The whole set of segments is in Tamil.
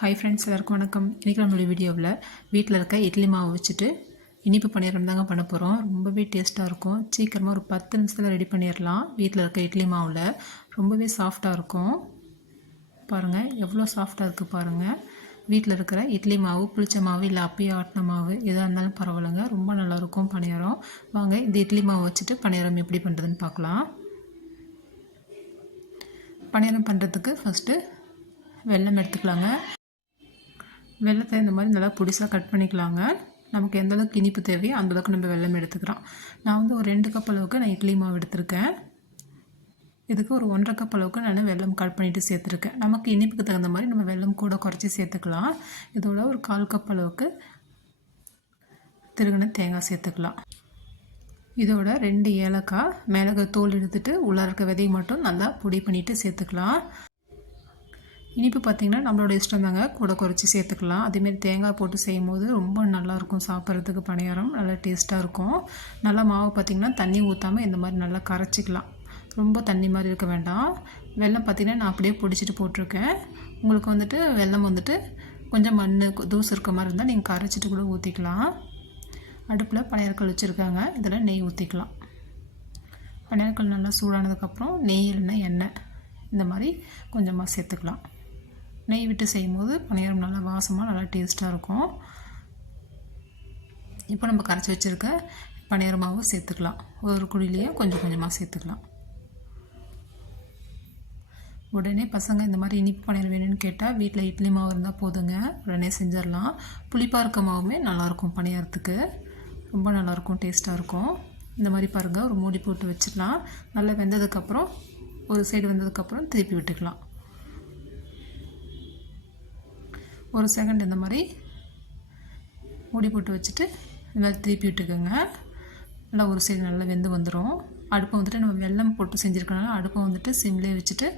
ஹாய் ஃப்ரெண்ட்ஸ் எல்லாருக்கும் வணக்கம். இன்றைக்கி நம்மளுடைய வீடியோவில் வீட்டில் இருக்க இட்லி மாவு வச்சுட்டு இனிப்பு பணியாரம் தாங்க பண்ண போகிறோம் ரொம்பவே டேஸ்ட்டாக இருக்கும். சீக்கிரமாக ஒரு பத்து நிமிஷத்தில் ரெடி பண்ணிடலாம் வீட்டில் இருக்க இட்லி மாவில் ரொம்பவே சாஃப்டாக இருக்கும். பாருங்கள் எவ்வளோ சாஃப்டாக இருக்குது பாருங்கள் வீட்டில் இருக்கிற இட்லி மாவு புளிச்ச மாவு இல்லை அப்பயே ஆட்டின மாவு எதாக இருந்தாலும் பரவாயில்லைங்க. ரொம்ப நல்லாயிருக்கும் பணியாரம். வாங்க இந்த இட்லி மாவு வச்சுட்டு பணியாரம் எப்படி பண்ணுறதுன்னு பார்க்கலாம். பணியாரம் பண்ணுறதுக்கு ஃபஸ்ட்டு வெள்ளம் எடுத்துக்கலாங்க. வெள்ளத்தை இந்த மாதிரி நல்லா புடிசாக கட் பண்ணிக்கலாங்க. நமக்கு எந்த அளவுக்கு இனிப்பு தேவையோ அந்தளவுக்கு நம்ம வெள்ளம் எடுத்துக்கிறோம் நான் வந்து ஒரு ரெண்டு கப் அளவுக்கு நான் இட்லி மாவு எடுத்திருக்கேன். இதுக்கு ஒரு ஒன்றரை கப் அளவுக்கு நான் வெல்லம் கட் பண்ணிவிட்டு சேர்த்துருக்கேன். நமக்கு இனிப்புக்கு தகுந்த மாதிரி நம்ம வெள்ளம் கூட குறைச்சி சேர்த்துக்கலாம். இதோட ஒரு கால் கப் அளவுக்கு திருகின தேங்காய் சேர்த்துக்கலாம். இதோட ரெண்டு ஏலக்காய் மிளகு தோல் எடுத்துகிட்டு உள்ளே இருக்க விதையை மட்டும் நல்லா பொடி பண்ணிவிட்டு சேர்த்துக்கலாம். இனிப்பு பார்த்திங்கன்னா நம்மளோட இஷ்டம் தாங்க. கூட குறைச்சி சேர்த்துக்கலாம். அதேமாரி தேங்காய் போட்டு செய்யும் போது ரொம்ப நல்லாயிருக்கும் சாப்பிட்றதுக்கு பணியாரம். நல்லா டேஸ்ட்டாக இருக்கும். நல்லா மாவு பார்த்திங்கன்னா தண்ணி ஊற்றாமல் இந்த மாதிரி நல்லா கரைச்சிக்கலாம். ரொம்ப தண்ணி மாதிரி இருக்க வேண்டாம். வெள்ளம் பார்த்திங்கன்னா நான் அப்படியே பிடிச்சிட்டு போட்டிருக்கேன். உங்களுக்கு வந்துட்டு வெள்ளம் வந்துட்டு கொஞ்சம் மண் தூசு இருக்க மாதிரி இருந்தால் நீங்கள் கரைச்சிட்டு கூட ஊற்றிக்கலாம் அடுப்பில் பணியாரக்கல் வச்சுருக்காங்க. இதில் நெய் ஊற்றிக்கலாம் பணியாரக்கல் நல்லா சூடானதுக்கப்புறம் நெய் இல்லைன்னா எண்ணெய். இந்த மாதிரி கொஞ்சமாக சேர்த்துக்கலாம். நெய் விட்டு செய்யும்போது பணியாரம் நல்லா வாசமாக நல்லா டேஸ்ட்டாக இருக்கும். இப்போ நம்ம கரைச்சி வச்சுருக்க பணியார மாவு சேர்த்துக்கலாம். ஒரு குழிலையும் கொஞ்சம் கொஞ்சமாக சேர்த்துக்கலாம். உடனே பசங்க இந்த மாதிரி இனிப்பு பணியார் வேணும்னு கேட்டால் வீட்டில் இட்லி மாவு இருந்தால் போதுங்க. உடனே செஞ்சிடலாம். புளிப்பாக இருக்க மாவுமே நல்லாயிருக்கும் பணியாரத்துக்கு. ரொம்ப நல்லாயிருக்கும் டேஸ்ட்டாக இருக்கும். இந்த மாதிரி பாருங்கள் ஒரு மூடி போட்டு வச்சிடலாம். நல்லா வெந்ததுக்கப்புறம் ஒரு சைடு வந்ததுக்கப்புறம் திருப்பி விட்டுக்கலாம். ஒரு செகண்ட் இந்த மாதிரி மூடி போட்டு வச்சுட்டு நல்லா திருப்பி விட்டுக்கோங்க. நல்லா ஒரு சைடு நல்லா வெந்து வந்துடும் அடுப்பை வந்துட்டு நம்ம வெல்லம் போட்டு செஞ்சுருக்கனால அடுப்பை வந்துட்டு சிம்லேயே வச்சுட்டு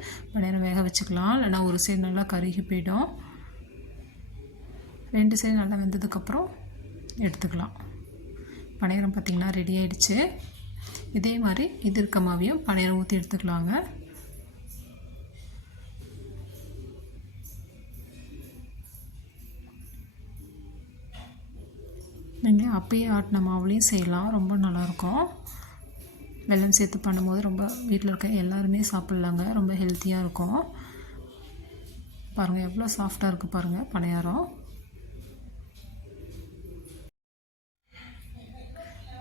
நேரம் வேக வச்சுக்கலாம். இல்லைனா ஒரு சைடு நல்லா கருகி போயிடும். ரெண்டு சைடு நல்லா வெந்ததுக்கப்புறம் எடுத்துக்கலாம். பணியாரம் பார்த்திங்கன்னா ரெடி ஆகிடுச்சு இதே மாதிரி இது இருக்க மாவியும் பணியாரம் ஊற்றி எடுத்துக்கலாங்க. நீங்கள் அப்பயே ஆட்டின மாவுலேயும் செய்யலாம். ரொம்ப நல்லாயிருக்கும். வெள்ளம் சேர்த்து பண்ணும்போது ரொம்ப வீட்டில் இருக்க எல்லாருமே சாப்பிட்லாங்க. ரொம்ப ஹெல்த்தியாக இருக்கும். பாருங்கள் எவ்வளோ சாஃப்டாக இருக்குது பாருங்கள் பணியாரம்.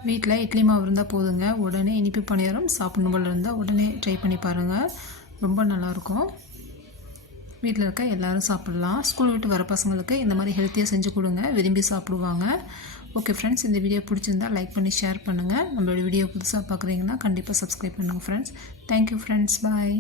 வீட்டில் இட்லி மாவு இருந்தால் போதுங்க. உடனே இனிப்பு பணியாரம் சாப்பிடணும் போல் இருந்தால் உடனே ட்ரை பண்ணி பாருங்கள் ரொம்ப நல்லாயிருக்கும். வீட்டில் இருக்க எல்லோரும் சாப்பிட்லாம். ஸ்கூல் விட்டு வர பசங்களுக்கு இந்த மாதிரி ஹெல்த்தியாக செஞ்சு கொடுங்க. விரும்பி சாப்பிடுவாங்க. ஓகே ஃப்ரெண்ட்ஸ் இந்த வீடியோ பிடிச்சிருந்தால் லைக் பண்ணி ஷேர் பண்ணுங்கள் நம்மளோட வீடியோ புதுசாக பார்க்குறீங்கன்னா கண்டிப்பாக சப்ஸ்கிரைப் பண்ணுங்கள் ஃப்ரெண்ட்ஸ் தேங்க்யூ ஃப்ரெண்ட்ஸ் பாய்